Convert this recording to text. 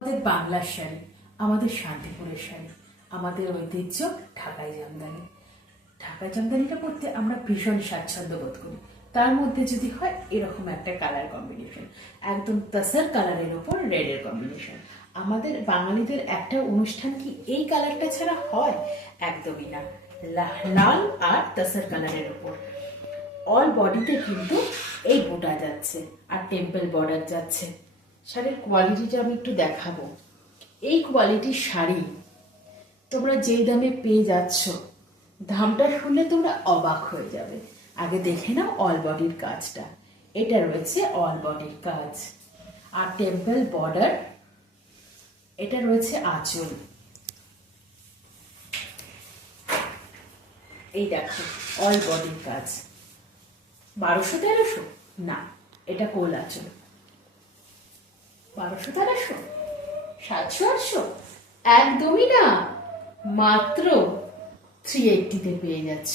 আমাদের বাংলার শাড়ি, আমাদের শান্তিপুরের শাড়ি, আমাদের ঐতিহ্য ঢাকাই জামদানি। ঢাকাই জামদানিটা পরতে আমরা ভীষণ স্বাচ্ছন্দ্য বোধ করি। তার মধ্যে যদি হয় এরকম একটা কালার কম্বিনেশন, একদম তাসার কালারের ওপর রেডের কম্বিনেশন। আমাদের বাঙালিদের একটা অনুষ্ঠান কি এই কালারটা ছাড়া হয়? একদমই না। লাল আর তাসার কালারের ওপর অল বডিতে কিন্তু এই বুটা যাচ্ছে আর টেম্পল বর্ডার যাচ্ছে। শাড়ির কোয়ালিটিটা আমি একটু দেখাবো। এই কোয়ালিটির শাড়ি তোমরা যেই দামে পেয়ে যাচ্ছ, দামটা শুনলে তোমরা অবাক হয়ে যাবে। আগে দেখে নাও অল বডির কাজটা। এটা রয়েছে অল বডির কাজ আর টেম্পল বর্ডার, এটা রয়েছে আঁচল। এই দেখো অল বডির কাজ। 1200-1300 না, এটা কোল আঁচল। 1200-1300, 700-800, একদমই না, মাত্র 380-তে পেয়ে যাচ্ছ।